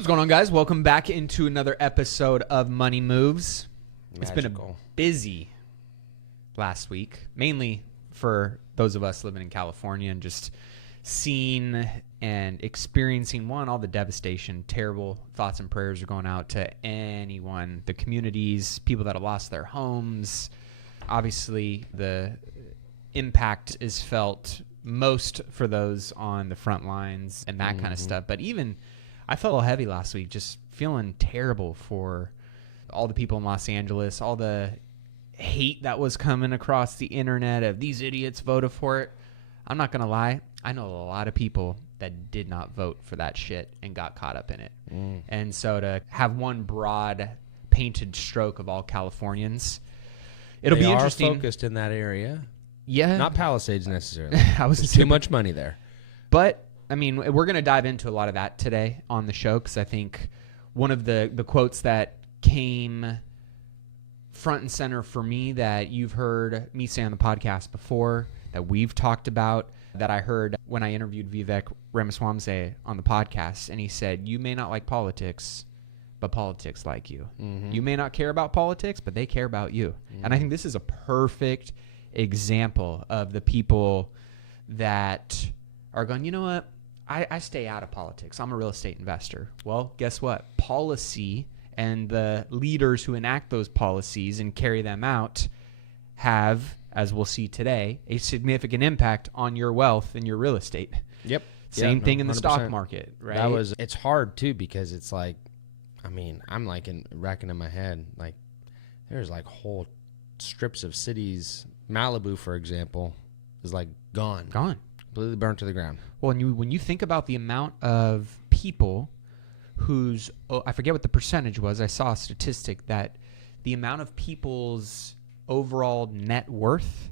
What's going on, guys? Welcome back into another episode of Money Moves. It's been a busy last week, mainly for those of us living in California and just seeing and experiencing, all the devastation. Terrible thoughts and prayers are going out to anyone, the communities, people that have lost their homes. Obviously, the impact is felt most for those on the front lines and that kind of stuff. But even I felt a little heavy last week, just feeling terrible for all the people in Los Angeles, all the hate that was coming across the internet of these idiots voted for it. I'm not going to lie. I know a lot of people that did not vote for that shit and got caught up in it. And so to have one broad painted stroke of all Californians, it'll be interesting. They are focused in that area. Yeah. Not Palisades necessarily. There's too much money there. But I mean, we're going to dive into a lot of that today on the show because I think one of the quotes that came front and center for me that you've heard me say on the podcast before, that we've talked about, that I heard when I interviewed Vivek Ramaswamy on the podcast, and he said, you may not like politics, but politics like you. You may not care about politics, but they care about you. And I think this is a perfect example of the people that are going, you know what? I stay out of politics. I'm a real estate investor. Well, guess what? Policy and the leaders who enact those policies and carry them out have, as we'll see today, a significant impact on your wealth and your real estate. Yep. Same thing in the 100%. stock market, right? It's hard too because it's like, I mean, I'm like racking in my head, like there's like whole strips of cities. Malibu, for example, is like gone. Completely burnt to the ground. Well, and when you think about the amount of people whose, I forget what the percentage was. I saw a statistic that the amount of people's overall net worth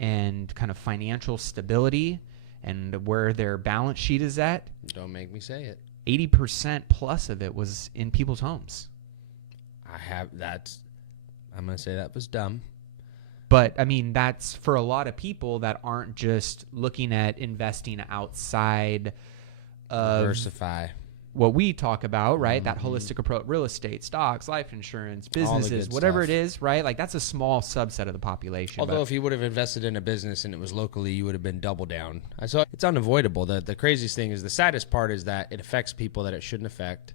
and kind of financial stability and where their balance sheet is at. Don't make me say it. 80% plus of it was in people's homes. I'm going to say that was dumb. But, I mean, that's for a lot of people that aren't just looking at investing outside of Diversify. What we talk about, right? That holistic approach, real estate, stocks, life insurance, businesses, whatever it is, right? Like that's a small subset of the population. Although if you would have invested in a business and it was locally, you would have been double down. So it's unavoidable. The craziest thing is the saddest part is that it affects people that it shouldn't affect.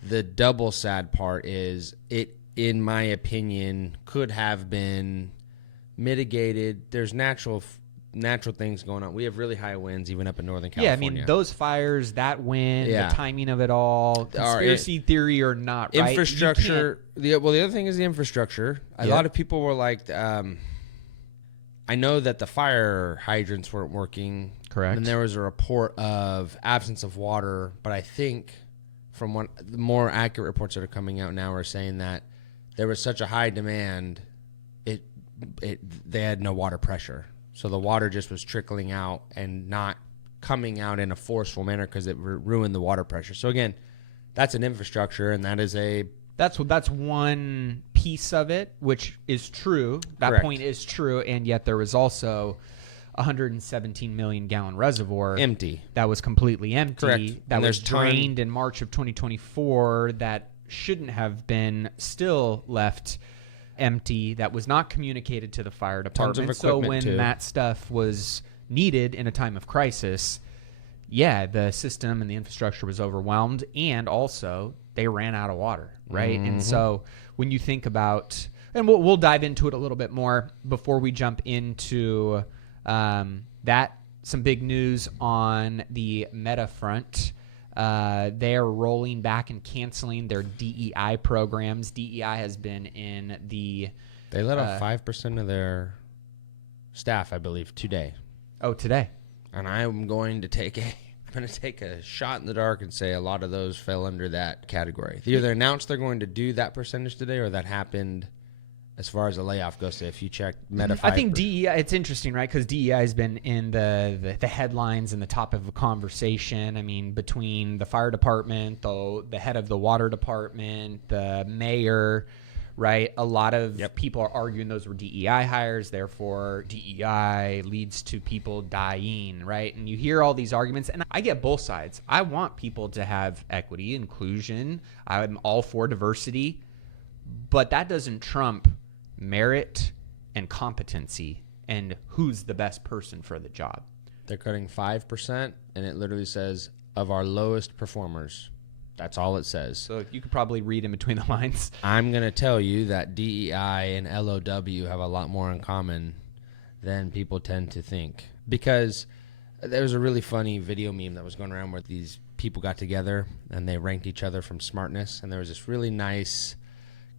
The double sad part is it, in my opinion, could have been mitigated. There's natural things going on. We have really high winds even up in Northern California. Yeah, I mean, those fires, that wind, the timing of it all, conspiracy theory or not, right? Infrastructure. The other thing is the infrastructure. A lot of people were like, I know that the fire hydrants weren't working. Correct. And there was a report of absence of water, but I think from the more accurate reports that are coming out now are saying that there was such a high demand, they had no water pressure. So the water just was trickling out and not coming out in a forceful manner because it ruined the water pressure. So again, that's an infrastructure, and that is that's one piece of it, which is true. That Correct. Point is true, and yet there was also a 117 million gallon reservoir empty. That was completely empty. Correct. That was drained in March of 2024. That shouldn't have been still left empty, that was not communicated to the fire department. So when that stuff was needed in a time of crisis, the system and the infrastructure was overwhelmed, and also they ran out of water, right? And so when you think about, and we'll dive into it a little bit more before we jump into that, some big news on the Meta front. They are rolling back and canceling their DEI programs. DEI has been in the... They let off 5% of their staff, I believe, today. Oh, today. And I'm going to take a shot in the dark and say a lot of those fell under that category. They either announced they're going to do that percentage today, or that happened as far as the layoff goes. If you check Meta, I think DEI, it's interesting, right? Because DEI has been in the headlines and the top of a conversation. I mean, between the fire department, the head of the water department, the mayor, right? A lot of people are arguing those were DEI hires, therefore DEI leads to people dying, right? And you hear all these arguments, and I get both sides. I want people to have equity, inclusion. I'm all for diversity, but that doesn't trump merit and competency and who's the best person for the job. They're cutting 5%, and it literally says, of our lowest performers. That's all it says. So you could probably read in between the lines. I'm going to tell you that DEI and LOW have a lot more in common than people tend to think. Because there was a really funny video meme that was going around where these people got together and they ranked each other from smartness. And there was this really nice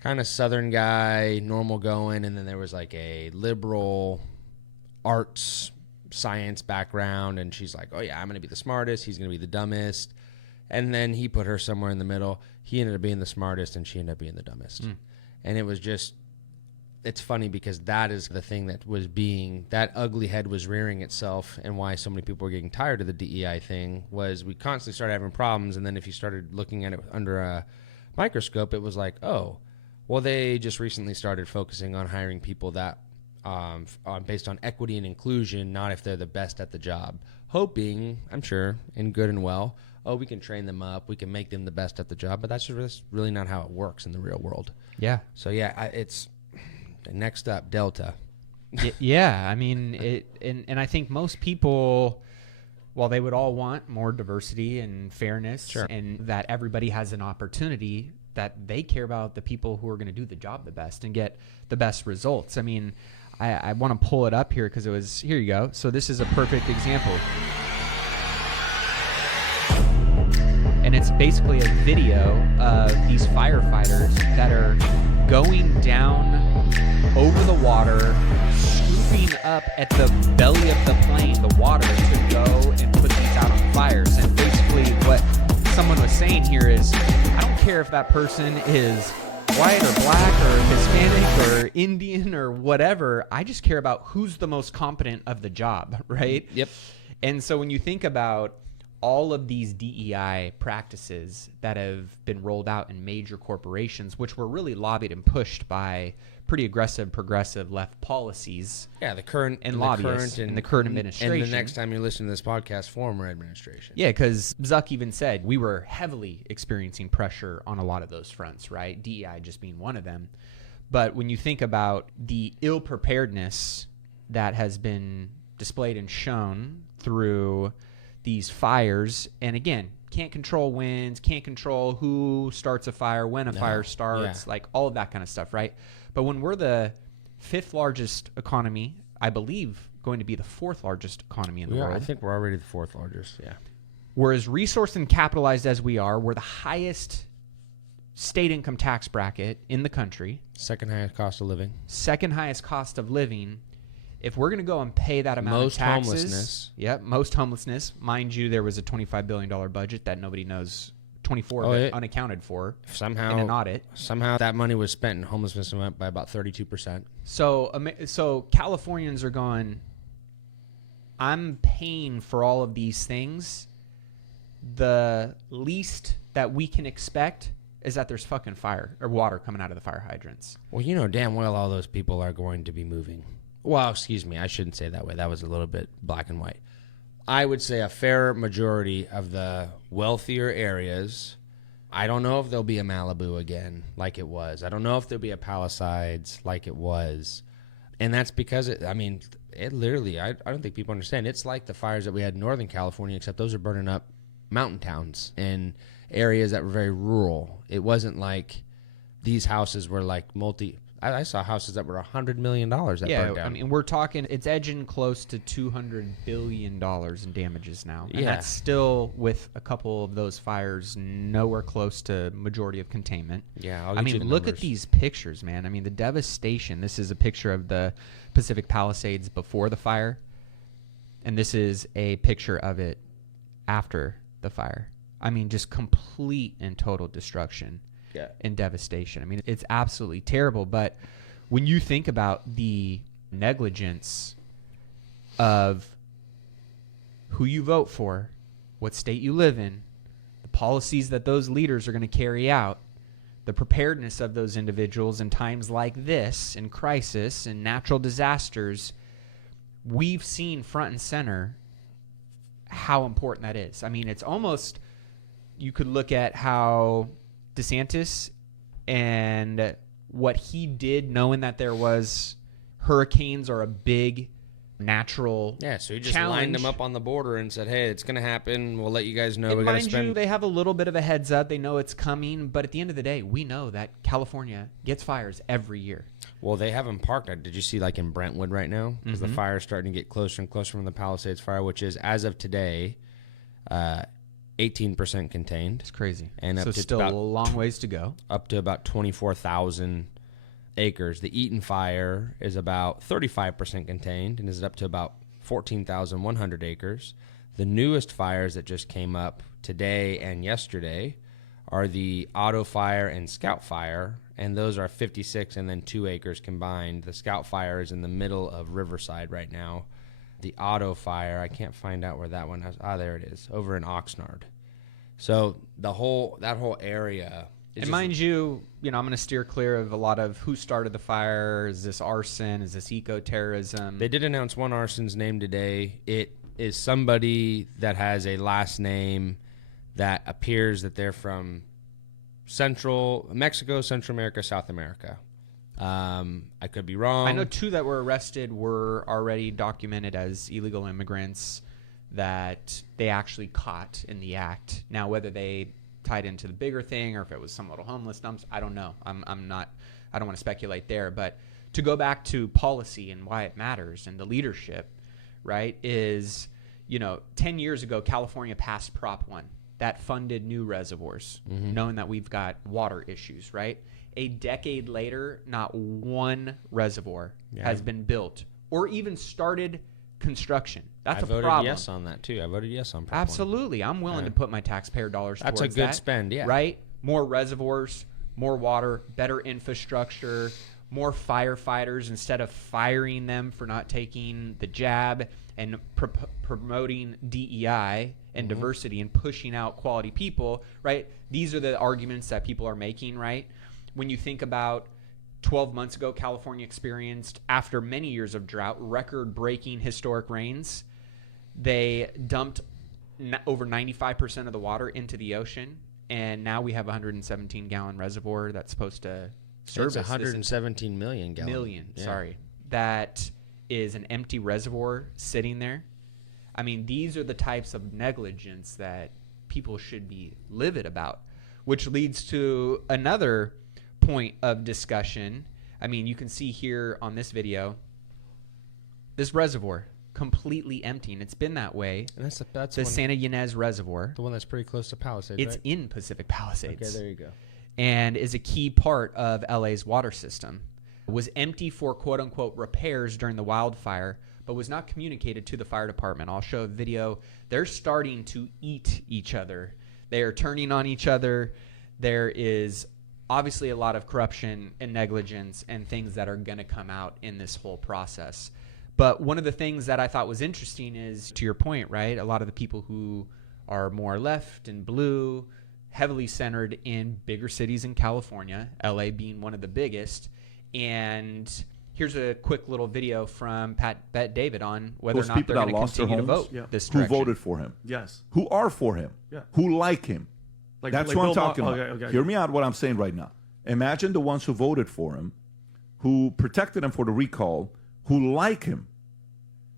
kind of Southern guy, normal going, and then there was like a liberal arts science background, and she's like, oh yeah, I'm going to be the smartest, he's going to be the dumbest. And then he put her somewhere in the middle. He ended up being the smartest, and she ended up being the dumbest. And it was just, it's funny because that is the thing that was being, that ugly head was rearing itself, and why so many people were getting tired of the DEI thing was we constantly started having problems, and then if you started looking at it under a microscope, it was like, oh, well, they just recently started focusing on hiring people that based on equity and inclusion, not if they're the best at the job. Hoping, I'm sure, and good and well, oh, we can train them up, we can make them the best at the job, but that's just really not how it works in the real world. Yeah. So, yeah, it's next up, Delta. Yeah, I mean, and I think most people, while they would all want more diversity and fairness and that everybody has an opportunity, that they care about the people who are going to do the job the best and get the best results. I mean, I want to pull it up here because it was, here you go. So this is a perfect example. And it's basically a video of these firefighters that are going down over the water, scooping up at the belly of the plane the water to go and put these out on fires. And basically what someone was saying here is, I don't care if that person is white or black or Hispanic or Indian or whatever. I just care about who's the most competent of the job, right? Yep. And so when you think about all of these DEI practices that have been rolled out in major corporations, which were really lobbied and pushed by pretty aggressive, progressive left policies. Yeah, the current and lobbyists and the current administration. And the next time you listen to this podcast, former administration. Yeah, because Zuck even said we were heavily experiencing pressure on a lot of those fronts, right? DEI just being one of them. But when you think about the ill-preparedness that has been displayed and shown through these fires, and again, can't control winds, can't control who starts a fire, when a fire starts, like all of that kind of stuff, right? But when we're the 5th largest economy, I believe going to be the 4th largest economy in the world. I think we're already the 4th largest, yeah. We're as resourced and capitalized as we are. We're the highest state income tax bracket in the country. Second highest cost of living. Second highest cost of living. If we're going to go and pay that amount most of taxes. Homelessness. Yep, most homelessness. Mind you, there was a $25 billion budget that nobody knows, 24 of it unaccounted for somehow in an audit. Somehow that money was spent and homelessness went up by about 32%. So Californians are going, I'm paying for all of these things. The least that we can expect is that there's fucking fire or water coming out of the fire hydrants. Well, you know damn well all those people are going to be moving. Well, excuse me, I shouldn't say it that way. That was a little bit black and white. I would say a fair majority of the wealthier areas, I don't know if there'll be a Malibu again like it was. I don't know if there'll be a Palisades like it was. And that's because, it literally, I don't think people understand. It's like the fires that we had in Northern California, except those are burning up mountain towns and areas that were very rural. It wasn't like these houses were like I saw houses that were $100 million that burned down. I mean, we're talking, it's edging close to $200 billion in damages now. And that's still, with a couple of those fires, nowhere close to majority of containment. Yeah, look at these pictures, man. I mean, the devastation. This is a picture of the Pacific Palisades before the fire. And this is a picture of it after the fire. I mean, just complete and total destruction. And devastation. I mean, it's absolutely terrible. But when you think about the negligence of who you vote for, what state you live in, the policies that those leaders are going to carry out, the preparedness of those individuals in times like this, in crisis, in natural disasters, we've seen front and center how important that is. I mean, it's almost, you could look at how DeSantis and what he did, knowing that there was hurricanes are a big natural so he just challenge. lined them up on the border and said, hey, it's going to happen. We'll let you guys know. And We got to mind spend. you, they have a little bit of a heads up. They know it's coming. But at the end of the day, we know that California gets fires every year. Well, they have them parked. Did you see like in Brentwood right now? Because the fire is starting to get closer and closer from the Palisades fire, which is, as of today, 18% contained. It's crazy. And so up to still about, a long ways to go. Up to about 24,000 acres. The Eaton fire is about 35% contained and is up to about 14,100 acres. The newest fires that just came up today and yesterday are the Auto Fire and Scout Fire, and those are 56 and then 2 acres combined. The Scout Fire is in the middle of Riverside right now. The Auto Fire, I can't find out where that one is. There it is, over in Oxnard. So that whole area. And mind you, I'm going to steer clear of a lot of who started the fire. Is this arson? Is this eco-terrorism? They did announce one arson's name today. It is somebody that has a last name that appears that they're from Central Mexico, Central America, South America. I could be wrong. I know 2 that were arrested were already documented as illegal immigrants that they actually caught in the act. Now, whether they tied into the bigger thing or if it was some little homeless dumps, I don't know. I don't want to speculate there. But to go back to policy and why it matters and the leadership, right, is, 10 years ago, California passed Prop 1 that funded new reservoirs, knowing that we've got water issues, right? A decade later, not one reservoir has been built or even started construction. That's a problem. I voted yes on that too. I voted yes on Prop 1. Absolutely. I'm willing to put my taxpayer dollars towards that. That's a good spend, yeah. Right? More reservoirs, more water, better infrastructure, more firefighters instead of firing them for not taking the jab, and promoting DEI and diversity and pushing out quality people, right? These are the arguments that people are making, right? When you think about 12 months ago, California experienced, after many years of drought, record-breaking historic rains. They dumped over 95% of the water into the ocean, and now we have a 117-gallon reservoir that's supposed to service. It's 117 million gallons. Sorry. That is an empty reservoir sitting there. I mean, these are the types of negligence that people should be livid about, which leads to another point of discussion. I mean, you can see here on this video, this reservoir completely empty, and it's been that way. And that's the Santa Ynez Reservoir. The one that's pretty close to Palisades, It's right? in Pacific Palisades. Okay, there you go. And is a key part of LA's water system. It was empty for quote-unquote repairs during the wildfire, but was not communicated to the fire department. I'll show a video. They're starting to eat each other. They are turning on each other. There is obviously a lot of corruption and negligence and things that are going to come out in this whole process. But one of the things that I thought was interesting is, to your point, right, a lot of the people who are more left and blue, heavily centered in bigger cities in California, LA being one of the biggest. And here's a quick little video from Pat David on whether or not they're going to continue to vote this direction. Who voted for him? Yes. Who are for him? Yeah. Who like him? That's what I'm talking about. Okay. Hear me out what I'm saying right now. Imagine the ones who voted for him, who protected him for the recall, who like him,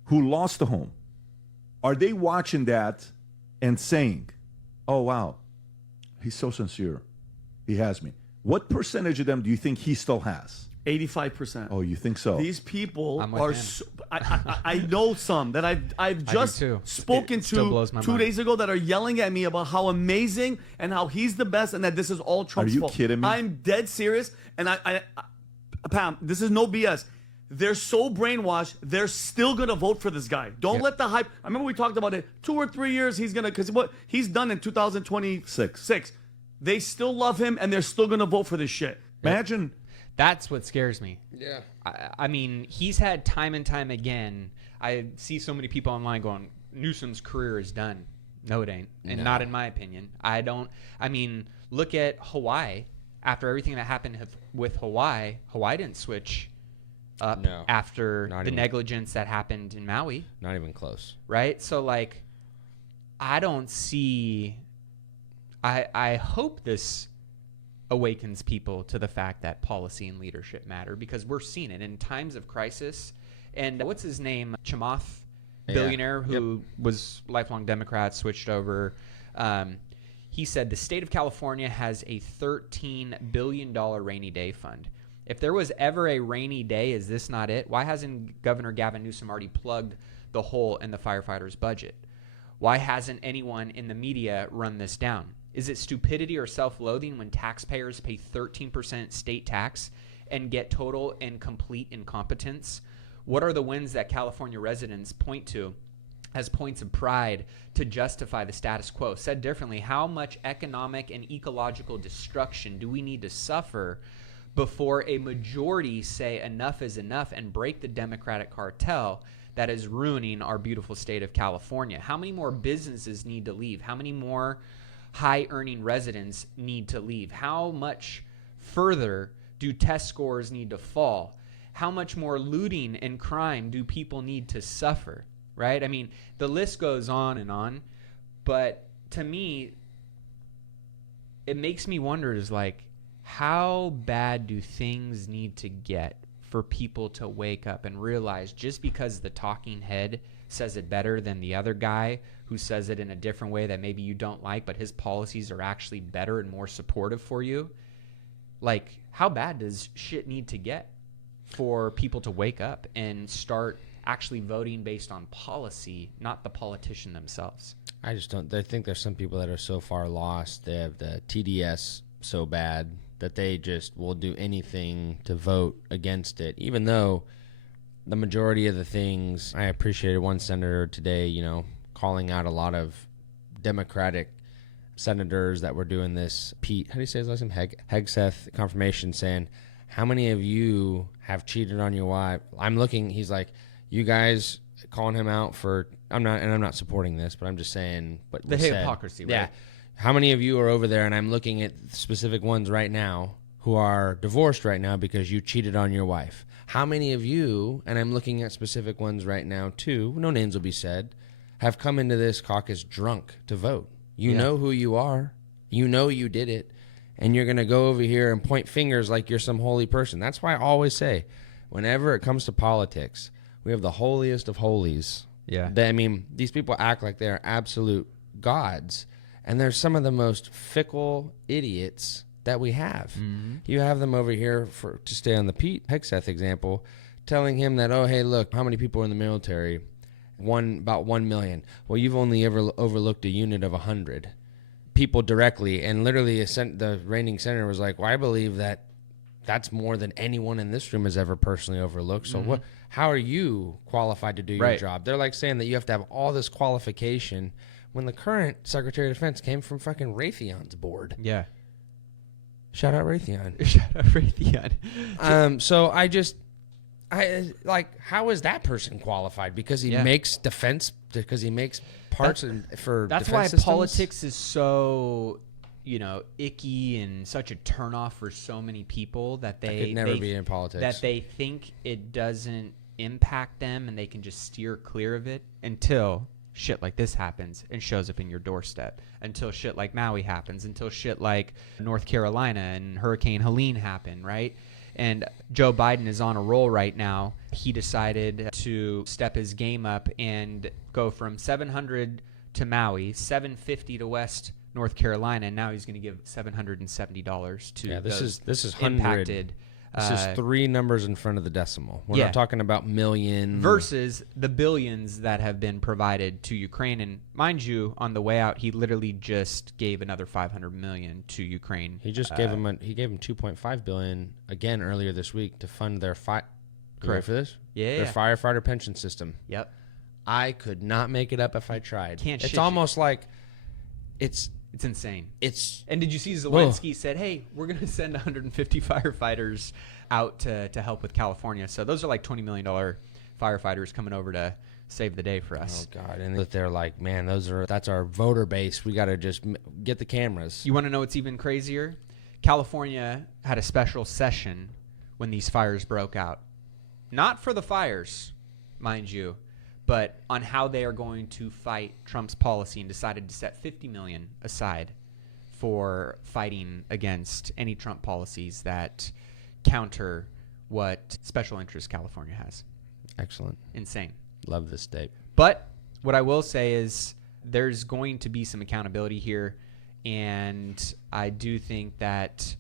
who lost the home. Are they watching that and saying, oh, wow, he's so sincere. He has me. What percentage of them do you think he still has? 85%. Oh, you think so? These people I'm with are. him. I know some that I've just too. spoken It still blows to my 2 mind. days ago that are yelling at me about how amazing and how he's the best and that this is all Trump's fault. Are you kidding me? I'm dead serious. And I Pam, this is no BS. They're so brainwashed. They're still gonna vote for this guy. Don't let the hype. I remember we talked about it. 2 or 3 years he's gonna, because what he's done in 2026. They still love him and they're still gonna vote for this shit. Imagine. That's what scares me. Yeah. I mean, he's had time and time again. I see so many people online going, Newsom's career is done. No, it ain't. And not in my opinion. I mean, look at Hawaii. after everything that happened with Hawaii didn't switch up No, after not the even. negligence that happened in Maui, Not even close. right? So like, I don't see. I hope this awakens people to the fact that policy and leadership matter, because we're seeing it in times of crisis. And what's his name? Chamath, billionaire who was lifelong Democrat, switched over. He said the state of California has a $13 billion rainy day fund. If there was ever a rainy day, is this not it? Why hasn't Governor Gavin Newsom already plugged the hole in the firefighters' budget? Why hasn't anyone in the media run this down? Is it stupidity or self-loathing when taxpayers pay 13% state tax and get total and complete incompetence? What are the wins that California residents point to as points of pride to justify the status quo? Said differently, how much economic and ecological destruction do we need to suffer before a majority say enough is enough and break the Democratic cartel that is ruining our beautiful state of California? How many more businesses need to leave? How many more high-earning residents need to leave? How much further do test scores need to fall? How much more looting and crime do people need to suffer, right? I mean, the list goes on, but to me, it makes me wonder is like, how bad do things need to get for people to wake up and realize just because the talking head says it better than the other guy who says it in a different way that maybe you don't like, but his policies are actually better and more supportive for you? Like, how bad does shit need to get for people to wake up and start actually voting based on policy, not the politician themselves? I just don't. I think there's some people that are so far lost. They have the TDS so bad that they just will do anything to vote against it, even though the majority of the things. I appreciated one senator today, calling out a lot of Democratic senators that were doing this. Pete, how do you say his last name? Hegseth confirmation, saying, how many of you have cheated on your wife? I'm looking, he's like, you guys calling him out for, I'm not supporting this, but I'm just saying what the was said. hypocrisy, right? Yeah. How many of you are over there, and I'm looking at specific ones right now, who are divorced right now because you cheated on your wife? How many of you, and I'm looking at specific ones right now too, no names will be said, have come into this caucus drunk to vote? You know who you are. You know you did it. And you're going to go over here and point fingers like you're some holy person. That's why I always say, whenever it comes to politics, we have the holiest of holies. Yeah. These people act like they're absolute gods. And they're some of the most fickle idiots that we have. Mm-hmm. You have them over here, to stay on the Pete Hegseth example, telling him that, oh, hey, look, how many people are in the military? About 1 million. Well, you've only ever overlooked a unit of 100 people directly. And literally the reigning senator was like, well, I believe that that's more than anyone in this room has ever personally overlooked. So how are you qualified to do your job? They're like saying that you have to have all this qualification when the current Secretary of Defense came from fucking Raytheon's board. Yeah. Shout out Raytheon. Shout out Raytheon. So I how is that person qualified? Because he makes defense, because he makes parts for that's defense why systems? Politics is so icky and such a turnoff for so many people that they could never be in politics. That they think it doesn't impact them and they can just steer clear of it until shit like this happens and shows up in your doorstep, until shit like Maui happens, until shit like North Carolina and Hurricane Helene happen, right? And Joe Biden is on a roll right now. He decided to step his game up and go from $700 to Maui, $750 to West North Carolina, and now he's going to give $770 to this is 100. impacted. This is 3 numbers in front of the decimal. We're not talking about million. Versus the billions that have been provided to Ukraine. And mind you, on the way out, he literally just gave another $500 million to Ukraine. He just gave him $2.5 billion again earlier this week to fund their fight. Correct for this? Yeah. Their firefighter pension system. Yep. I could not make it up if I tried. It's almost like it's insane. And did you see Zelensky said, hey, we're going to send 150 firefighters out to help with California. So those are like $20 million firefighters coming over to save the day for us. Oh, God. And they're like, man, that's our voter base. We got to just get the cameras. You want to know what's even crazier? California had a special session when these fires broke out. Not for the fires, mind you, but on how they are going to fight Trump's policy, and decided to set $50 million aside for fighting against any Trump policies that counter what special interest California has. Excellent. Insane. Love this state. But what I will say is there's going to be some accountability here, and I do think that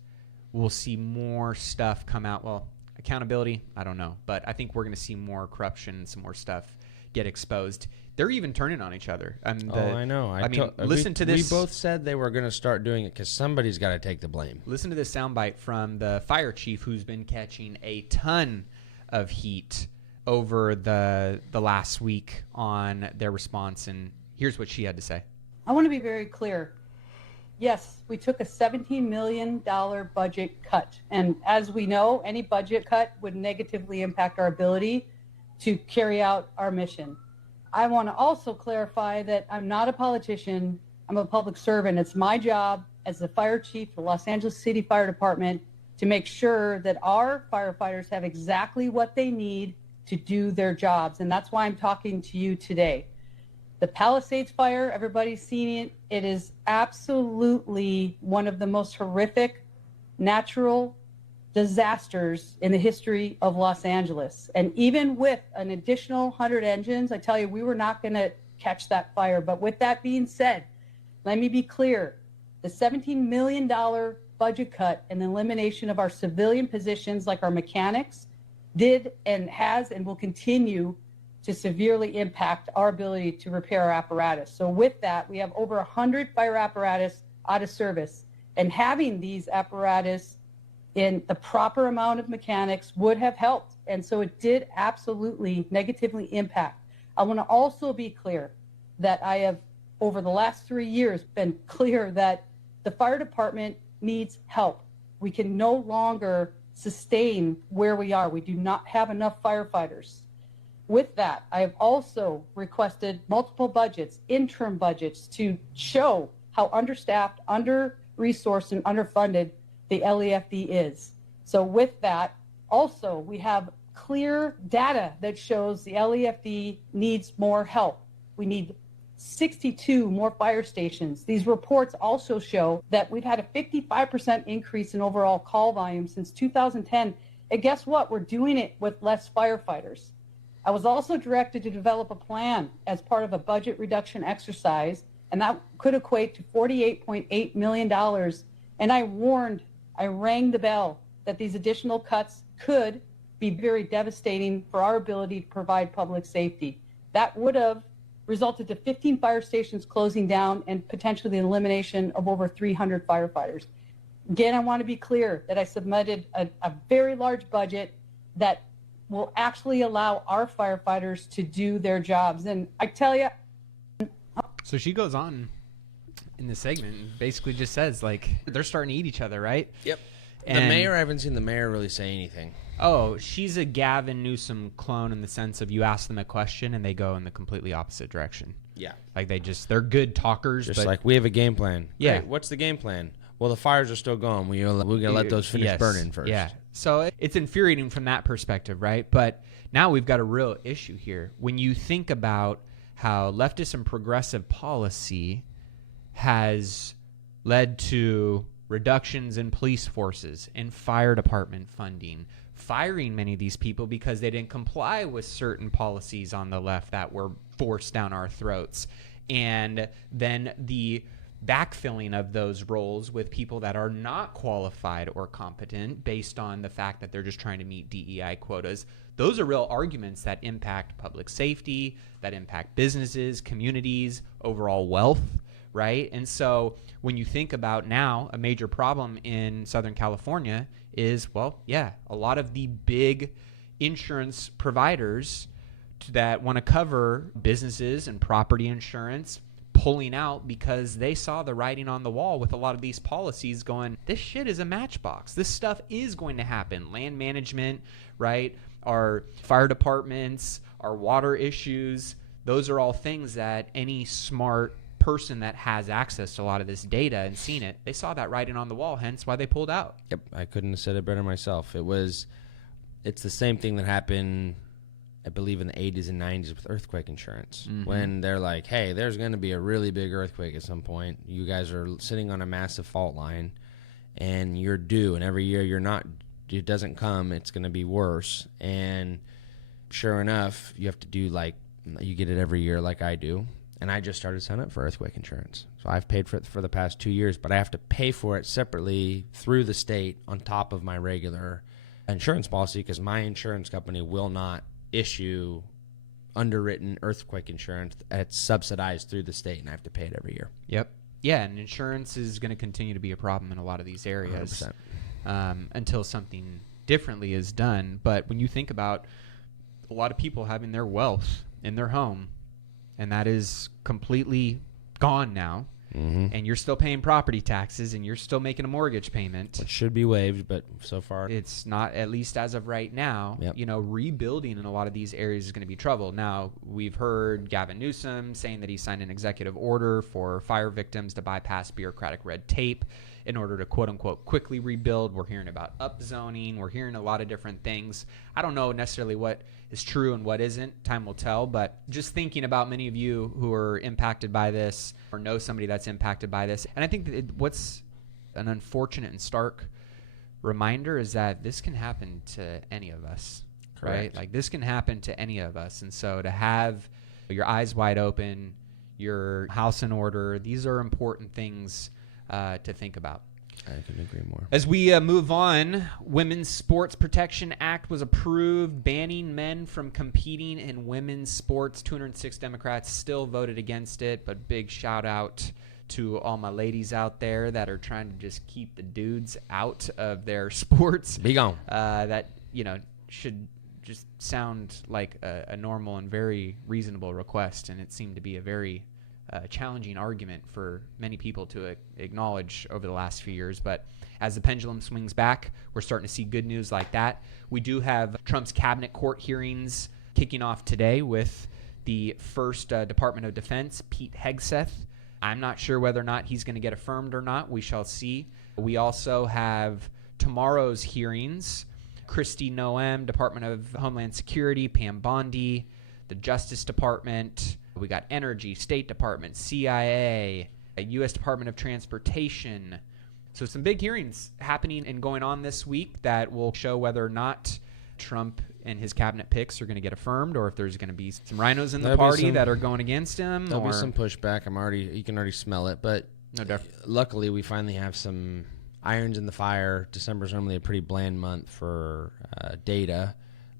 we'll see more stuff come out. Well, accountability, I don't know, but I think we're going to see more corruption and some more stuff get exposed. They're even turning on each other. I know. Listen to this. We both said they were going to start doing it because somebody's got to take the blame. Listen to this soundbite from the fire chief, who's been catching a ton of heat over the last week on their response, and here's what she had to say. I want to be very clear. Yes, we took a $17 million budget cut, and as we know, any budget cut would negatively impact our ability to carry out our mission. I want to also clarify that I'm not a politician. I'm a public servant. It's my job as the fire chief of the Los Angeles City Fire Department to make sure that our firefighters have exactly what they need to do their jobs. And that's why I'm talking to you today. The Palisades fire, everybody's seen it. It is absolutely one of the most horrific natural disasters in the history of Los Angeles. And even with an additional 100 engines, I tell you, we were not going to catch that fire. But with that being said, let me be clear. The $17 million budget cut and the elimination of our civilian positions like our mechanics did and has and will continue to severely impact our ability to repair our apparatus. So with that, we have over 100 fire apparatus out of service. And having these apparatus in the proper amount of mechanics would have helped. And so it did absolutely negatively impact. I want to also be clear that I have, over the last 3 years, been clear that the fire department needs help. We can no longer sustain where we are. We do not have enough firefighters. With that, I have also requested multiple budgets, interim budgets, to show how understaffed, under-resourced, and underfunded the LEFD is. So with that, also, we have clear data that shows the LEFD needs more help. We need 62 more fire stations. These reports also show that we've had a 55% increase in overall call volume since 2010. And guess what? We're doing it with less firefighters. I was also directed to develop a plan as part of a budget reduction exercise, and that could equate to $48.8 million. And I rang the bell that these additional cuts could be very devastating for our ability to provide public safety. That would have resulted to 15 fire stations closing down and potentially the elimination of over 300 firefighters. Again, I want to be clear that I submitted a very large budget that will actually allow our firefighters to do their jobs. And I tell you. So she goes on in the segment and basically just says, like, they're starting to eat each other, right? Yep. And the mayor, I haven't seen the mayor really say anything. Oh, she's a Gavin Newsom clone in the sense of you ask them a question and they go in the completely opposite direction. Yeah. Like they're good talkers. Just but like, we have a game plan. Yeah. Great. What's the game plan? Well, the fires are still going. We're going to let those finish burning first. Yeah. So it's infuriating from that perspective, right? But now we've got a real issue here. When you think about how leftist and progressive policy has led to reductions in police forces and fire department funding, firing many of these people because they didn't comply with certain policies on the left that were forced down our throats, and then the backfilling of those roles with people that are not qualified or competent based on the fact that they're just trying to meet DEI quotas. Those are real arguments that impact public safety, that impact businesses, communities, overall wealth, right? And so when you think about now, a major problem in Southern California is, well, yeah, a lot of the big insurance providers that want to cover businesses and property insurance pulling out because they saw the writing on the wall with a lot of these policies going, this shit is a matchbox. This stuff is going to happen. Land management, right? Our fire departments, our water issues, those are all things that any smart person that has access to a lot of this data and seen it, they saw that writing on the wall, hence why they pulled out. Yep, I couldn't have said it better myself. It's the same thing that happened, I believe, in the 80s and 90s with earthquake insurance. When they're like, hey, there's going to be a really big earthquake at some point. You guys are sitting on a massive fault line, and you're due, and every year it doesn't come, it's going to be worse. And sure enough, you have to do you get it every year like I do. And I just started signing up for earthquake insurance. So I've paid for it for the past 2 years, but I have to pay for it separately through the state on top of my regular insurance policy, because my insurance company will not issue underwritten earthquake insurance that's subsidized through the state, and I have to pay it every year. Yep. Yeah, and insurance is going to continue to be a problem in a lot of these areas until something differently is done. But when you think about a lot of people having their wealth in their home, and that is completely gone now, and you're still paying property taxes, and you're still making a mortgage payment. It should be waived, but so far it's not, at least as of right now. Yep. Rebuilding in a lot of these areas is going to be trouble. Now, we've heard Gavin Newsom saying that he signed an executive order for fire victims to bypass bureaucratic red tape in order to quote-unquote quickly rebuild. We're hearing about upzoning. We're hearing a lot of different things. I don't know necessarily what is true and what isn't. Time will tell. But just thinking about many of you who are impacted by this or know somebody that's impacted by this. And I think that what's an unfortunate and stark reminder is that this can happen to any of us. Correct. Right? Like, this can happen to any of us. And so to have your eyes wide open, your house in order, these are important things to think about. I couldn't agree more. As we move on, Women's Sports Protection Act was approved, banning men from competing in women's sports. 206 Democrats still voted against it, but big shout out to all my ladies out there that are trying to just keep the dudes out of their sports. Be gone. That, should just sound like a normal and very reasonable request, and it seemed to be a very challenging argument for many people to acknowledge over the last few years. But as the pendulum swings back, we're starting to see good news like that. We do have Trump's cabinet court hearings kicking off today with the first Department of Defense, Pete Hegseth. I'm not sure whether or not he's going to get affirmed or not. We shall see. We also have tomorrow's hearings, Kristi Noem, Department of Homeland Security, Pam Bondi, the Justice Department. We got Energy, State Department, CIA, U.S. Department of Transportation. So some big hearings happening and going on this week that will show whether or not Trump and his cabinet picks are going to get affirmed, or if there's going to be some rhinos in the party that are going against him. There'll be some pushback. You can already smell it, but no, definitely. Luckily we finally have some irons in the fire. December's normally a pretty bland month for data.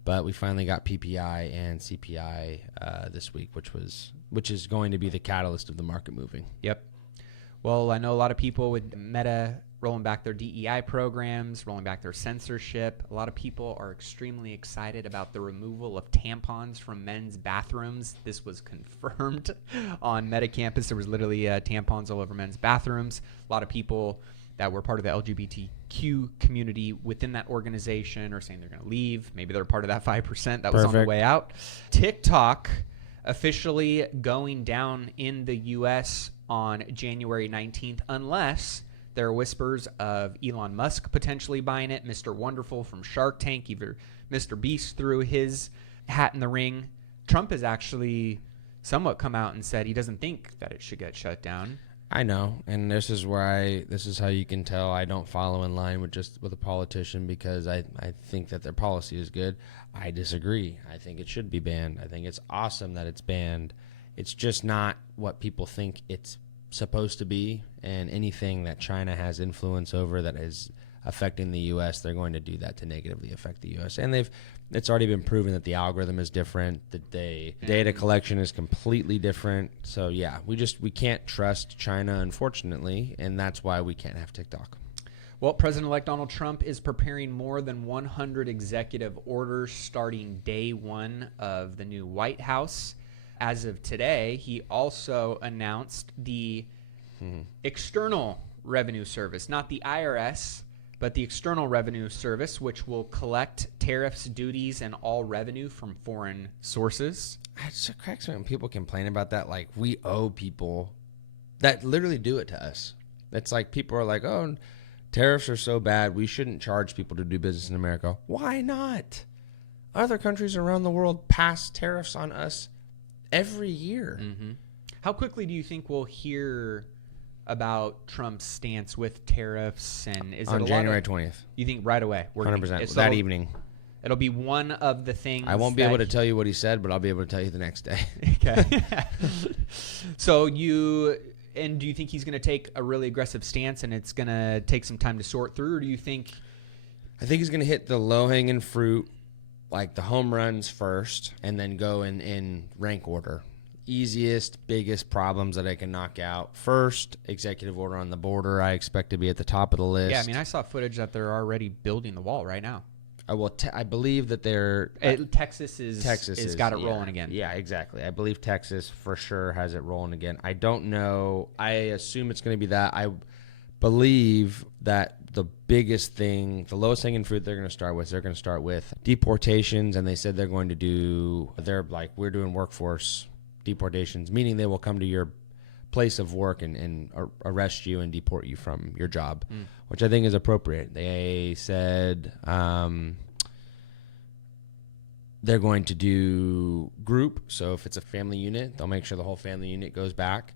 But we finally got PPI and CPI this week, which is going to be the catalyst of the market moving. Yep. Well, I know a lot of people with Meta rolling back their DEI programs, rolling back their censorship. A lot of people are extremely excited about the removal of tampons from men's bathrooms. This was confirmed on Meta campus. There was literally tampons all over men's bathrooms. A lot of people that were part of the LGBTQ community within that organization are saying they're going to leave. Maybe they're part of that 5% that was on the way out. TikTok officially going down in the U.S. on January 19th, unless there are whispers of Elon Musk potentially buying it, Mr. Wonderful from Shark Tank, either Mr. Beast threw his hat in the ring. Trump has actually somewhat come out and said he doesn't think that it should get shut down. I know, and this is how you can tell I don't follow in line with a politician, because I think that their policy is good. I disagree. I think it should be banned. I think it's awesome that it's banned. It's just not what people think it's supposed to be, and anything that China has influence over that is affecting the U.S., they're going to do that to negatively affect the U.S. And it's already been proven that the algorithm is different, that the data collection is completely different. So yeah, we can't trust China, unfortunately, and that's why we can't have TikTok. Well, President-elect Donald Trump is preparing more than 100 executive orders starting day one of the new White House. As of today, he also announced the External Revenue Service, not the IRS, but the External Revenue Service, which will collect tariffs, duties, and all revenue from foreign sources. It cracks me when people complain about that. Like, we owe people that literally do it to us. It's like people are like, oh, tariffs are so bad, we shouldn't charge people to do business in America. Why not? Other countries around the world pass tariffs on us every year. Mm-hmm. How quickly do you think we'll hear about Trump's stance with tariffs? And is on it January 20th? You think right away? 100%. That evening. It'll be one of the things. I won't be able to tell you what he said, but I'll be able to tell you the next day. Okay. So do you think he's going to take a really aggressive stance and it's going to take some time to sort through, or do you think? I think he's going to hit the low-hanging fruit, like the home runs first, and then go in rank order. Easiest, biggest problems that I can knock out first. Executive order on the border, I expect to be at the top of the list. Yeah, I mean, I saw footage that they're already building the wall right now. I believe that they're Texas has got it rolling again. Yeah, exactly. I believe Texas for sure has it rolling again. I don't know. I assume it's going to be that. I believe that the biggest thing, the lowest hanging fruit they're going to start with deportations, and they said they're doing workforce deportations, meaning they will come to your place of work and arrest you and deport you from your job, which I think is appropriate. They said they're going to do group. So if it's a family unit, they'll make sure the whole family unit goes back.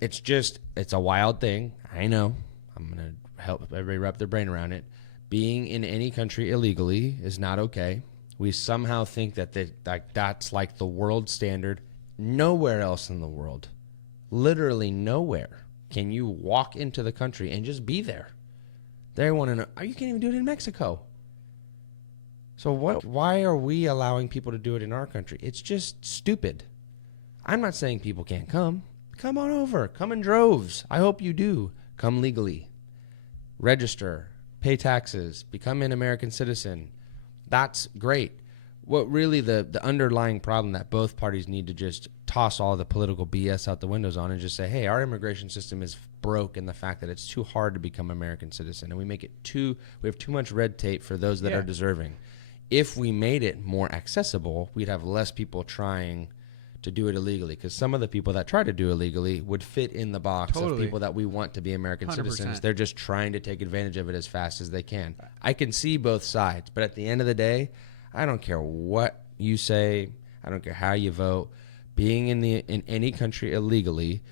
It's a wild thing. I know. I'm going to help everybody wrap their brain around it. Being in any country illegally is not okay. We somehow think that that's like the world standard. Nowhere else in the world, literally nowhere, can you walk into the country and just be there. They want to know, you can't even do it in Mexico. So why are we allowing people to do it in our country? It's just stupid. I'm not saying people can't come. Come on over. Come in droves. I hope you do. Come legally. Register. Pay taxes. Become an American citizen. That's great. What really the underlying problem that both parties need to just toss all the political BS out the windows on and just say, hey, our immigration system is broke in the fact that it's too hard to become an American citizen, and we have too much red tape for those that are deserving. If we made it more accessible, we'd have less people trying to do it illegally, because some of the people that try to do illegally would fit in the box of people that we want to be American 100%. citizens. They're just trying to take advantage of it as fast as they can. I can see both sides, but at the end of the day, I don't care what you say. I don't care how you vote. Being in any country illegally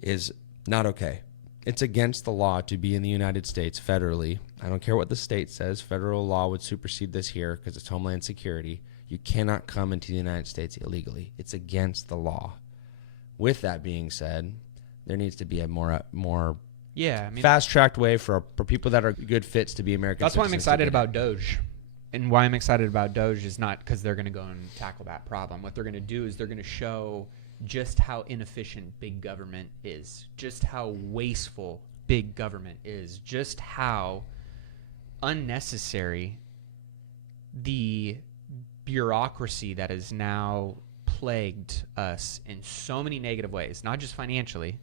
is not okay. It's against the law to be in the United States federally. I don't care what the state says. Federal law would supersede this here because it's Homeland Security. You cannot come into the United States illegally. It's against the law. With that being said, there needs to be a more fast-tracked way for people that are good fits to be American citizens. That's why I'm excited about DOGE. And why I'm excited about DOGE is not because they're going to go and tackle that problem. What they're going to do is they're going to show just how inefficient big government is, just how wasteful big government is, just how unnecessary the bureaucracy that has now plagued us in so many negative ways, not just financially,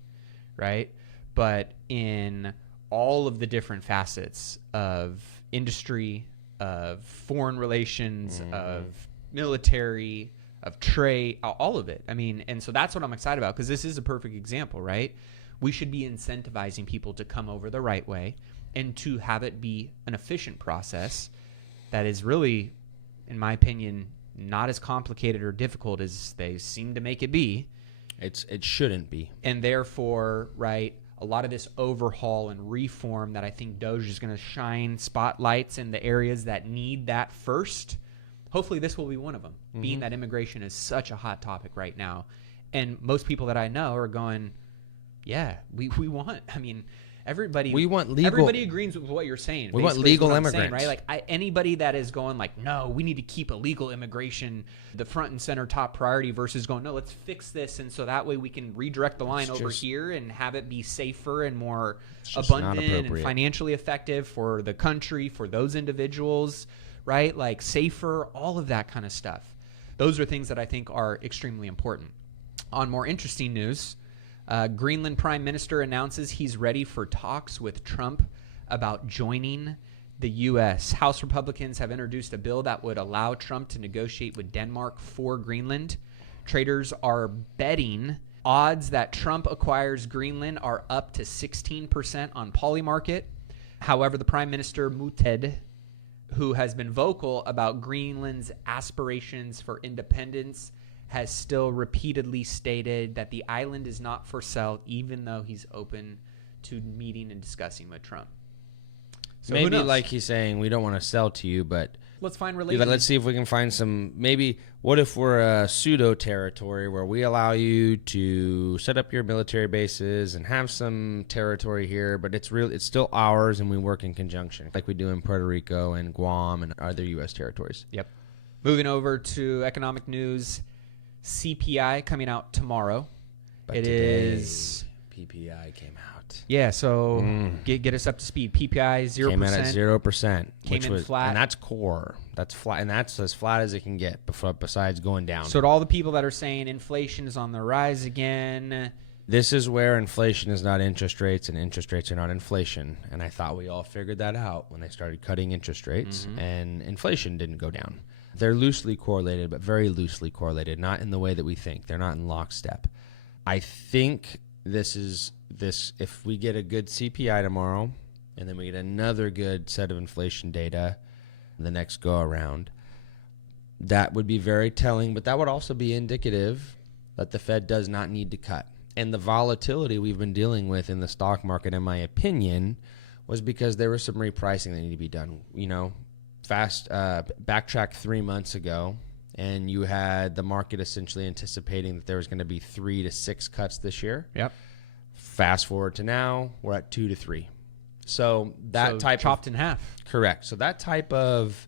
right? But in all of the different facets of industry, of foreign relations, of military, of trade, all of it. I mean, and so that's what I'm excited about, because this is a perfect example, right? We should be incentivizing people to come over the right way and to have it be an efficient process that is really, in my opinion, not as complicated or difficult as they seem to make it be. It shouldn't be. And therefore, right, a lot of this overhaul and reform that I think DOGE is going to shine spotlights in the areas that need that first. Hopefully this will be one of them, being that immigration is such a hot topic right now. And most people that I know are going, yeah, we want, I mean, everybody agrees with what you're saying. We want legal immigrants, saying, right? Like anybody that is going like, no, we need to keep illegal immigration the front and center top priority versus going, no, let's fix this. And so that way we can redirect the line over here and have it be safer and more abundant and financially effective for the country, for those individuals, right? Like safer, all of that kind of stuff. Those are things that I think are extremely important. On more interesting news, Greenland Prime Minister announces he's ready for talks with Trump about joining the U.S. House Republicans have introduced a bill that would allow Trump to negotiate with Denmark for Greenland. Traders are betting Odds that Trump acquires Greenland are up to 16% on Polymarket. However, the Prime Minister Muted, who has been vocal about Greenland's aspirations for independence, has still repeatedly stated that the island is not for sale, even though he's open to meeting and discussing with Trump. So maybe like he's saying, we don't want to sell to you, but let's find relations. Let's see if we can find some. Maybe what if we're a pseudo territory where we allow you to set up your military bases and have some territory here, but it's still ours, and we work in conjunction like we do in Puerto Rico and Guam and other U.S. territories. Yep. Moving over to economic news, CPI coming out tomorrow. But it today, is PPI came out. Yeah, so get us up to speed. PPI 0%. Came out at 0%. Came in flat. And that's core. That's flat. And that's as flat as it can get besides going down. So to all the people that are saying inflation is on the rise again. This is where inflation is not interest rates and interest rates are not inflation. And I thought we all figured that out when they started cutting interest rates and inflation didn't go down. They're loosely correlated, but very loosely correlated, not in the way that we think. They're not in lockstep. I think if we get a good CPI tomorrow and then we get another good set of inflation data the next go around, that would be very telling, but that would also be indicative that the Fed does not need to cut. And the volatility we've been dealing with in the stock market, in my opinion, was because there was some repricing that needed to be done. Backtrack 3 months ago, and you had the market essentially anticipating that there was going to be 3 to 6 cuts this year. Yep. Fast forward to now, we're at 2 to 3. So that type chopped in half. Correct. So that type of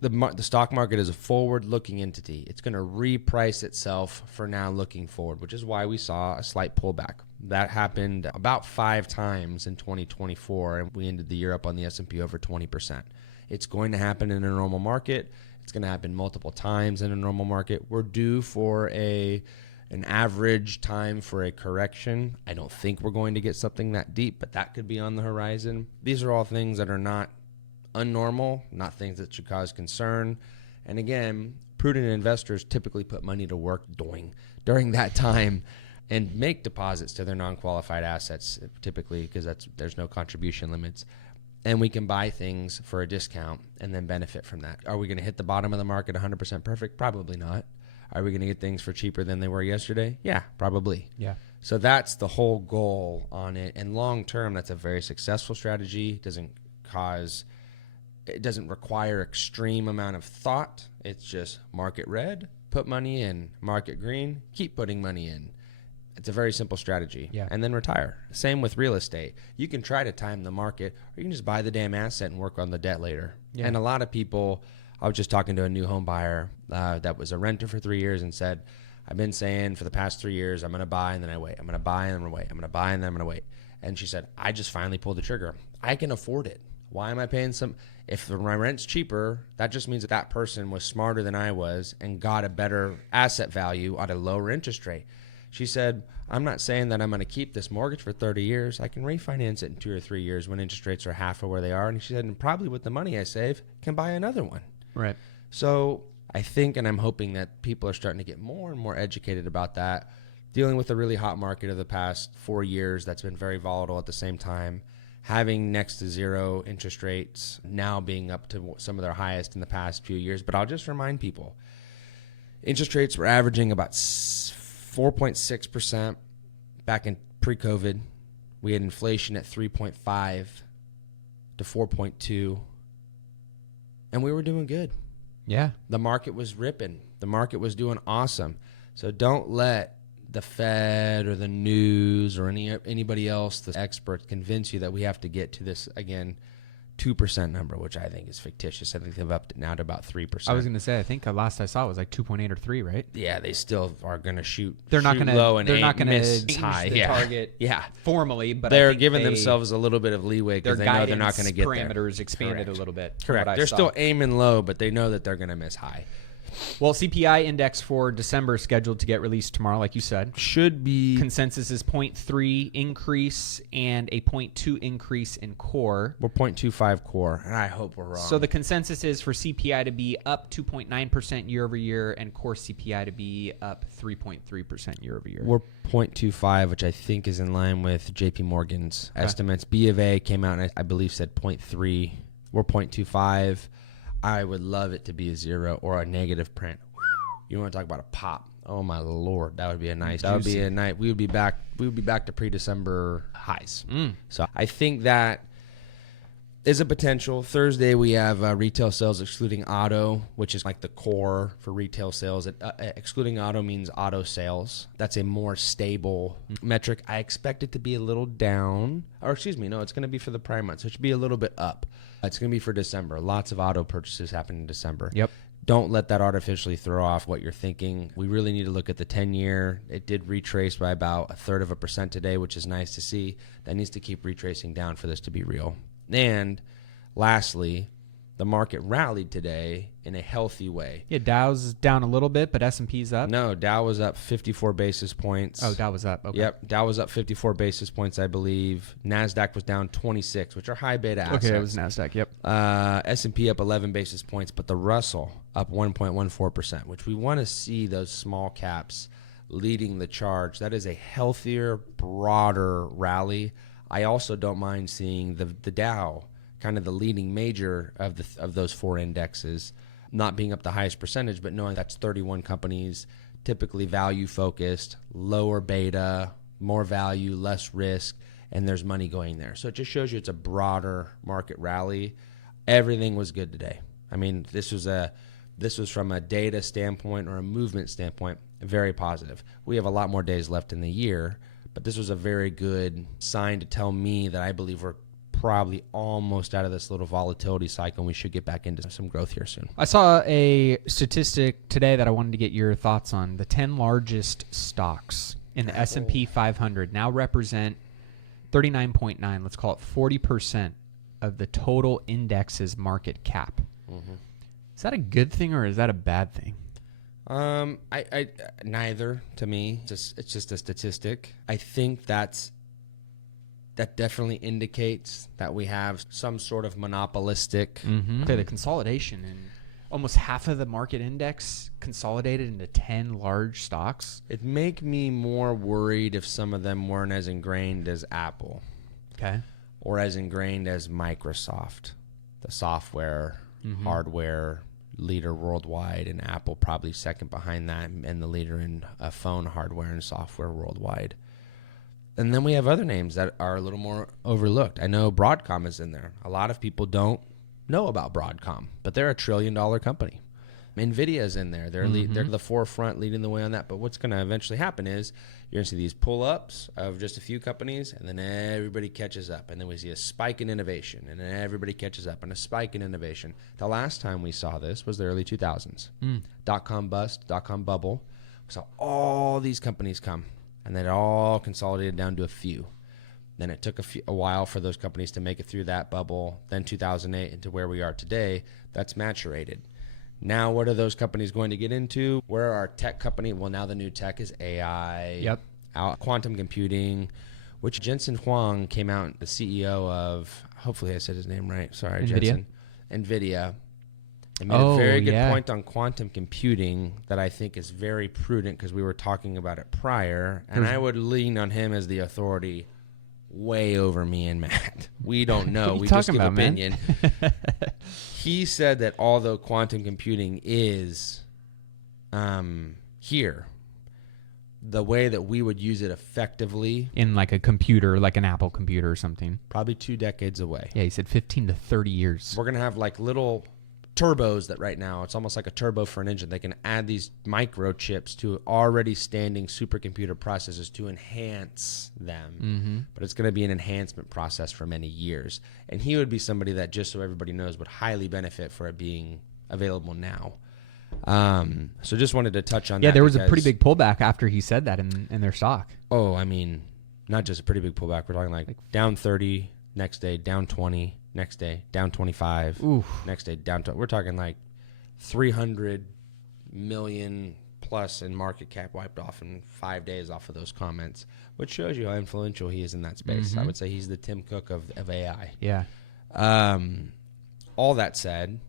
the stock market is a forward-looking entity. It's going to reprice itself for now looking forward, which is why we saw a slight pullback. That happened about 5 times in 2024, and we ended the year up on the S&P over 20%. It's going to happen in a normal market. It's going to happen multiple times in a normal market. We're due for an average time for a correction. I don't think we're going to get something that deep, but that could be on the horizon. These are all things that are not unnormal, not things that should cause concern. And again, prudent investors typically put money to work during that time and make deposits to their non-qualified assets typically because there's no contribution limits. And we can buy things for a discount and then benefit from that. Are we going to hit the bottom of the market 100% perfect? Probably not. Are we going to get things for cheaper than they were yesterday? Yeah, probably. Yeah. So that's the whole goal on it. And long term, that's a very successful strategy. It doesn't require extreme amount of thought. It's just market red, put money in, market green, keep putting money in. It's a very simple strategy. Yeah. And then retire. Same with real estate. You can try to time the market, or you can just buy the damn asset and work on the debt later. Yeah. And a lot of people, I was just talking to a new home buyer that was a renter for 3 years and said, I've been saying for the past 3 years, I'm going to buy and then I wait. I'm going to buy and then I'm going to wait. I'm going to buy and then I'm going to wait. And she said, I just finally pulled the trigger. I can afford it. Why am I paying if my rent's cheaper, that just means that person was smarter than I was and got a better asset value at a lower interest rate. She said, I'm not saying that I'm going to keep this mortgage for 30 years. I can refinance it in 2 or 3 years when interest rates are half of where they are. And she said, and probably with the money I save, can buy another one. Right. So I think, and I'm hoping that people are starting to get more and more educated about that, dealing with a really hot market of the past 4 years that's been very volatile at the same time, having next to zero interest rates, now being up to some of their highest in the past few years. But I'll just remind people, interest rates were averaging about 4.6% back in pre-COVID. We had inflation at 3.5 to 4.2, and we were doing good. Yeah. The market was ripping. The market was doing awesome. So don't let the Fed or the news or anybody else, the experts, convince you that we have to get to this, again, 2% number, which I think is fictitious. I think they've upped it now to about 3%. I was going to say, I think last I saw it was like 2.8 or 3, right? Yeah, they still are going to shoot. They're not going to low and they're not going to miss change high. the target formally, but they're I think giving themselves a little bit of leeway because they know they're not going to get there. Parameters expanded a little bit. Correct. They're still aiming low, but they know that they're going to miss high. Well, CPI index for December is scheduled to get released tomorrow, like you said. Should be. Consensus is 0.3 increase and a 0.2 increase in core. We're 0.25 core, and I hope we're wrong. So the consensus is for CPI to be up 2.9% year over year and core CPI to be up 3.3% year over year. We're 0.25, which I think is in line with JP Morgan's estimates. B of A came out and I believe said 0.3. We're 0.25. I would love it to be a 0 or a negative print. You want to talk about a pop? Oh my Lord, that would be a nice. That would be a night. We would be back. We would be back to pre-December highs. So I think that is a potential. Thursday we have retail sales excluding auto, which is like the core for retail sales. Excluding auto means auto sales. That's a more stable metric. I expect it to be a little down, or excuse me, no, it's going to be for the prior month, so it should be a little bit up. It's going to be for December. Lots of auto purchases happen in December. Yep. Don't let that artificially throw off what you're thinking. We really need to look at the 10-year. It did retrace by about 1/3% today, which is nice to see. That needs to keep retracing down for this to be real. And lastly, the market rallied today in a healthy way. Yeah, Dow's down a little bit, but S&P's up. No, Dow was up 54 basis points. Oh, Dow was up. Okay. Yep, Dow was up 54 basis points, I believe. NASDAQ was down 26, which are high beta assets. Okay, it was NASDAQ, yep. S&P up 11 basis points, but the Russell up 1.14%, which we want to see those small caps leading the charge. That is a healthier, broader rally. I also don't mind seeing the Dow, kind of the leading major of those four indexes, not being up the highest percentage, but knowing that's 31 companies, typically value focused, lower beta, more value, less risk, and there's money going there. So it just shows you it's a broader market rally. Everything was good today. I mean, this was from a data standpoint or a movement standpoint, very positive. We have a lot more days left in the year, but this was a very good sign to tell me that I believe we're probably almost out of this little volatility cycle, and we should get back into some growth here soon. I saw a statistic today that I wanted to get your thoughts on. The 10 largest stocks in the S&P 500 now represent 39.9, let's call it 40% of the total index's market cap. Mm-hmm. Is that a good thing or is that a bad thing? I neither to me. It's just a statistic. I think that definitely indicates that we have some sort of monopolistic. Mm-hmm. Okay, the consolidation and almost half of the market index consolidated into 10 large stocks. It'd make me more worried if some of them weren't as ingrained as Apple. Okay. Or as ingrained as Microsoft, the software, hardware leader worldwide, and Apple probably second behind that, and the leader in phone hardware and software worldwide. And then we have other names that are a little more overlooked. I know Broadcom is in there. A lot of people don't know about Broadcom, but they're $1 trillion company. NVIDIA is in there. They're the forefront leading the way on that. But what's going to eventually happen is you're going to see these pull-ups of just a few companies, and then everybody catches up. And then we see a spike in innovation, and then everybody catches up, and a spike in innovation. The last time we saw this was the early 2000s. Dot-com bust, dot-com bubble. We saw all these companies come, and then it all consolidated down to a few. Then it took a while for those companies to make it through that bubble. Then 2008 into where we are today, that's maturated. Now, what are those companies going to get into? Where are our tech company? Well, now the new tech is AI, quantum computing, which Jensen Huang came out, the CEO of, hopefully I said his name right. Sorry, NVIDIA. NVIDIA. He made a very good point on quantum computing that I think is very prudent because we were talking about it prior, and I would lean on him as the authority way over me and Matt. We don't know. We just give opinion. He said that although quantum computing is here, the way that we would use it effectively in like a computer, like an Apple computer or something, probably 2 decades away. Yeah, he said 15 to 30 years. We're going to have like little turbos that right now, it's almost like a turbo for an engine. They can add these microchips to already standing supercomputer processors to enhance them. But it's going to be an enhancement process for many years. And he would be somebody that, just so everybody knows, would highly benefit for it being available now. So just wanted to touch on that. Yeah, there was a pretty big pullback after he said that in their stock. Oh, I mean, not just a pretty big pullback. We're talking like down 30, next day down 20. Next day, down 25. Oof. Next day, down 20. We're talking like 300, million plus in market cap wiped off in 5 days off of those comments, which shows you how influential he is in that space. I would say he's the Tim Cook of AI. Yeah. All that said,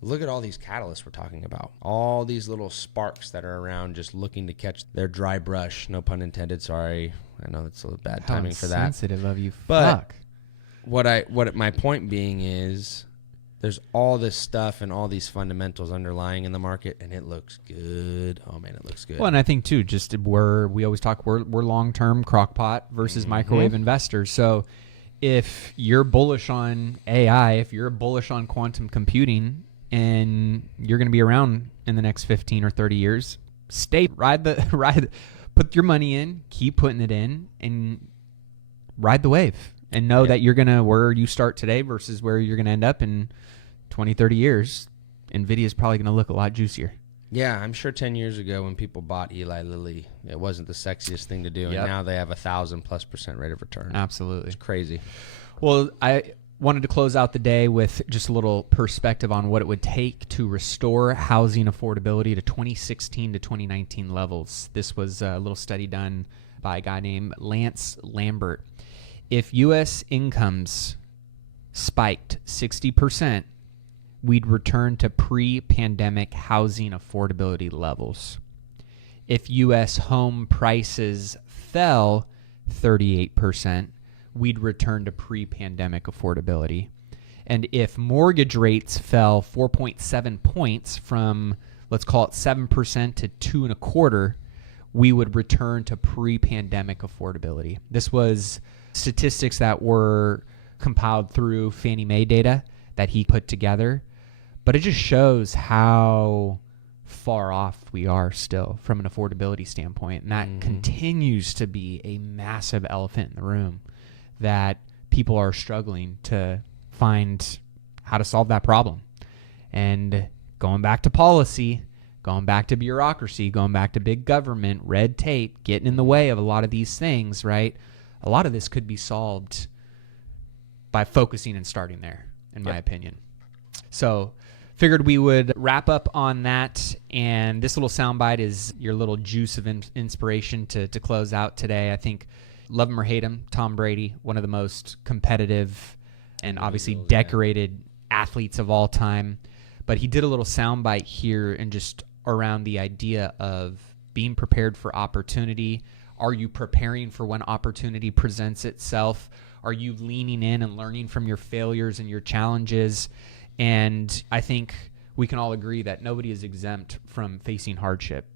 look at all these catalysts we're talking about. All these little sparks that are around just looking to catch their dry brush. No pun intended. Sorry. I know that's a little bad timing for that. Sensitive of you. But Fuck. My point being is there's all this stuff and all these fundamentals underlying in the market, and it looks good. Oh, man, it looks good. Well, and I think, too, just we always talk, we're long-term crockpot versus microwave investors. So if you're bullish on AI, if you're bullish on quantum computing, and you're going to be around in the next 15 or 30 years, put your money in, keep putting it in, and ride the wave. And know that you're going to, where you start today versus where you're going to end up in 20, 30 years, NVIDIA is probably going to look a lot juicier. Yeah, I'm sure 10 years ago when people bought Eli Lilly, it wasn't the sexiest thing to do. Yep. And now they have 1,000+% rate of return. Absolutely. It's crazy. Well, I wanted to close out the day with just a little perspective on what it would take to restore housing affordability to 2016 to 2019 levels. This was a little study done by a guy named Lance Lambert. If U.S. incomes spiked 60%, we'd return to pre-pandemic housing affordability levels. If U.S. home prices fell 38%, we'd return to pre-pandemic affordability. And if mortgage rates fell 4.7 points from, let's call it 7% to 2.25%, we would return to pre-pandemic affordability. This was statistics that were compiled through Fannie Mae data that he put together, but it just shows how far off we are still from an affordability standpoint, and that continues to be a massive elephant in the room that people are struggling to find how to solve that problem. And going back to policy, going back to bureaucracy, going back to big government, red tape, getting in the way of a lot of these things, right? A lot of this could be solved by focusing and starting there, in my opinion. So figured we would wrap up on that. And this little soundbite is your little juice of inspiration to close out today. I think, love him or hate him, Tom Brady, one of the most competitive and obviously decorated athletes of all time. But he did a little soundbite here and just around the idea of being prepared for opportunity. Are you preparing for when opportunity presents itself? Are you leaning in and learning from your failures and your challenges? And I think we can all agree that nobody is exempt from facing hardship.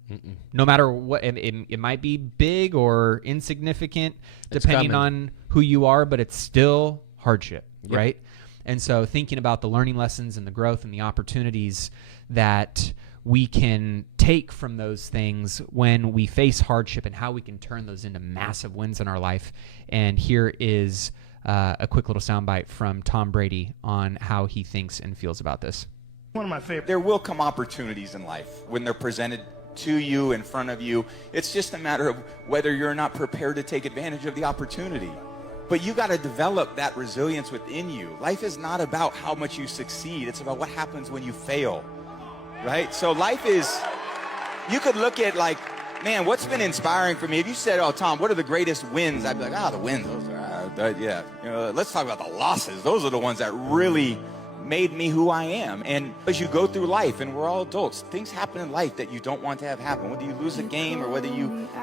No matter what, it might be big or insignificant, depending on who you are, but it's still hardship, right? And so thinking about the learning lessons and the growth and the opportunities that we can take from those things when we face hardship and how we can turn those into massive wins in our life. And here is a quick little soundbite from Tom Brady on how he thinks and feels about this. One of my favorite. There will come opportunities in life when they're presented to you, in front of you. It's just a matter of whether you're not prepared to take advantage of the opportunity. But you got to develop that resilience within you. Life is not about how much you succeed. It's about what happens when you fail. Right? So life is, you could look at like, man, what's been inspiring for me? If you said, oh, Tom, what are the greatest wins? I'd be like, the wins, those are, yeah. You know, let's talk about the losses. Those are the ones that really made me who I am. And as you go through life, and we're all adults, things happen in life that you don't want to have happen. Whether you lose a game or whether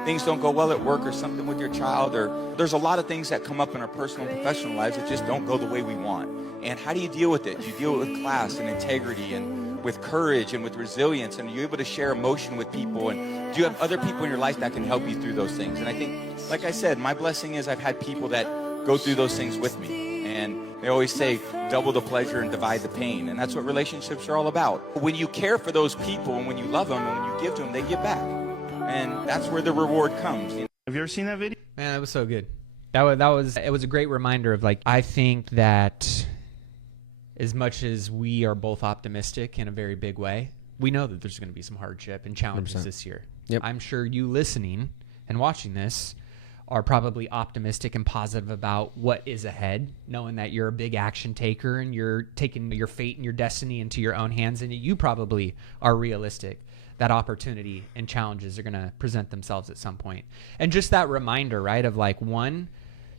things don't go well at work or something with your child, or there's a lot of things that come up in our personal and professional lives that just don't go the way we want. And how do you deal with it? You deal with class and integrity and with courage and with resilience, and you're able to share emotion with people, and do you have other people in your life that can help you through those things? And I think, like I said, my blessing is I've had people that go through those things with me, and they always say double the pleasure and divide the pain, and that's what relationships are all about. When you care for those people and when you love them and when you give to them, they give back, and that's where the reward comes. Have you ever seen that video? Man, that was so good. It was a great reminder of, like, I think that as much as we are both optimistic in a very big way, we know that there's going to be some hardship and challenges 100%. This year. Yep. I'm sure you listening and watching this are probably optimistic and positive about what is ahead, knowing that you're a big action taker and you're taking your fate and your destiny into your own hands, and you probably are realistic that opportunity and challenges are going to present themselves at some point. And just that reminder, right, of like, one,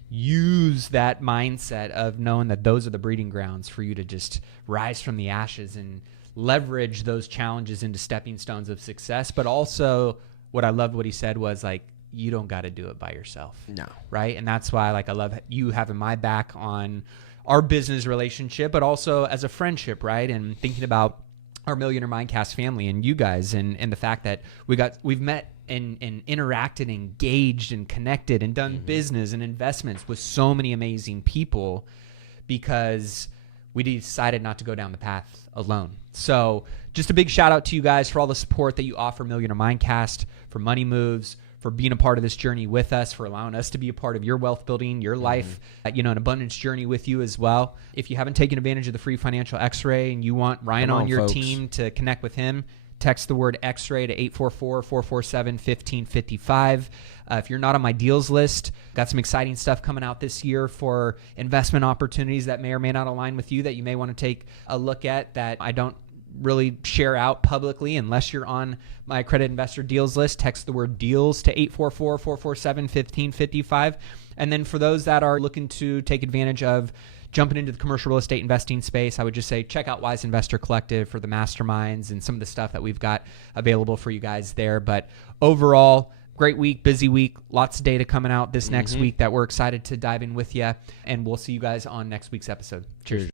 use that mindset of knowing that those are the breeding grounds for you to just rise from the ashes and leverage those challenges into stepping stones of success. But also, what I loved what he said was like, you don't got to do it by yourself. No. Right. And that's why, like, I love you having my back on our business relationship, but also as a friendship, right? And thinking about our Millionaire Mindcast family and you guys, and the fact that we've met and interacted, engaged and connected and done business and investments with so many amazing people because we decided not to go down the path alone. So just a big shout out to you guys for all the support that you offer Millionaire Mindcast, for Money Moves, for being a part of this journey with us, for allowing us to be a part of your wealth building, your life, an abundance journey with you as well. If you haven't taken advantage of the free financial X-ray and you want Ryan on your team to connect with him, text the word X-ray to 844-447-1555. If you're not on my deals list, got some exciting stuff coming out this year for investment opportunities that may or may not align with you that you may want to take a look at that I don't really share out publicly unless you're on my accredited investor deals list. Text the word deals to 844-447-1555. And then for those that are looking to take advantage of jumping into the commercial real estate investing space, I would just say check out Wise Investor Collective for the masterminds and some of the stuff that we've got available for you guys there. But overall, great week, busy week, lots of data coming out this next week that we're excited to dive in with you. And we'll see you guys on next week's episode. Cheers.